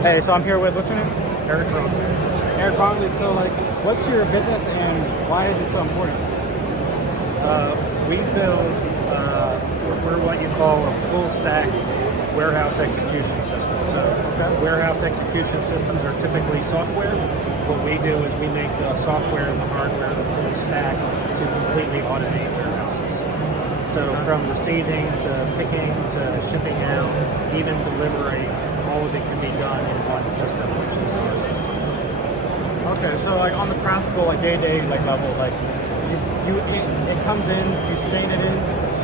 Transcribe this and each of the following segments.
Hey, so I'm here with, what's your name? Eric Rose. Eric Conley. So, like, what's your business and why is it so important? We build, we're what you call a full stack warehouse execution system. So warehouse execution systems are typically software. What we do is we make the software and the hardware the full stack to completely automate warehouses. So from receiving to picking to shipping out, even delivery, all of it can be done in one system, which is our system. Okay, so like on the practical, like day-to-day like level, like it comes in, you scan it in,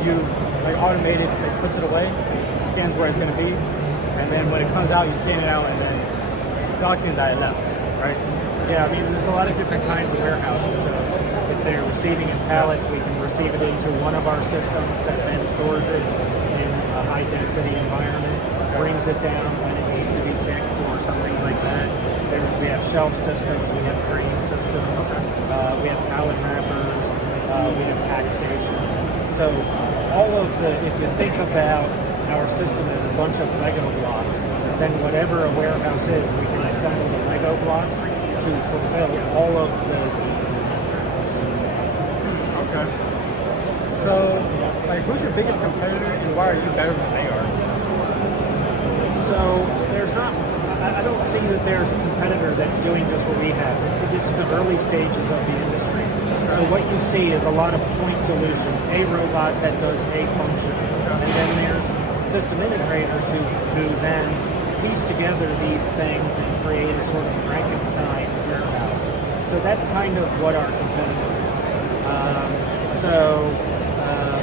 you like automate it, it puts it away, scans where it's going to be, and then when it comes out, you scan it out and then document that it left, right? Yeah, I mean, there's a lot of different kinds of warehouses. So if they're receiving in pallets, we can receive it into one of our systems that then stores it in a high-density environment, brings it down when it needs to be picked or something like that. We have shelf systems, we have crane systems, we have pallet wrappers, we have pack stations. So all of if you think about our system as a bunch of Lego blocks, then whatever a warehouse is, we can assemble the Lego blocks to fulfill all of the needs. Okay. So, like, who's your biggest competitor and why are you better than they are? So there's not, I don't see that there's a competitor that's doing just what we have. This is the early stages of the industry. So what you see is a lot of point solutions, a robot that does a function. And then there's system integrators who then piece together these things and create a sort of Frankenstein warehouse. So that's kind of what our competitor is.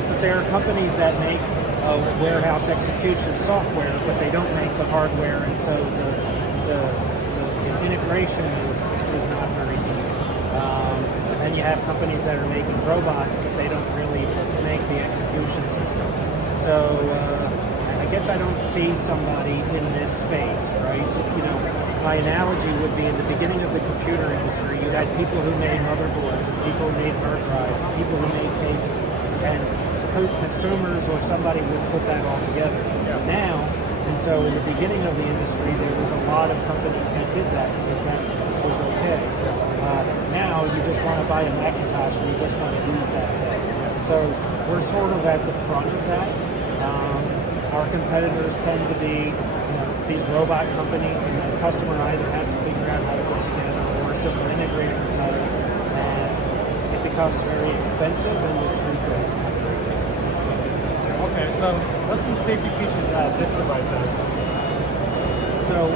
But there are companies that make warehouse execution software, but they don't make the hardware, and so the integration is not very deep. And then you have companies that are making robots, but they don't really make the execution system. So I guess I don't see somebody in this space, right? You know, my analogy would be in the beginning of the computer industry, you had people who made motherboards, and people who made hard drives, and people who made cases, and consumers or somebody would put that all together. Now, and so in the beginning of the industry, there was a lot of companies that did that because that was okay. Now you just want to buy a Macintosh and you just want to use that thing. So we're sort of at the front of that. Our competitors tend to be these robot companies, and the customer either has to figure out how to put it together or a system integrator does, and it becomes very expensive and the throughput is not very good. Okay, so what's some safety features that this device has? So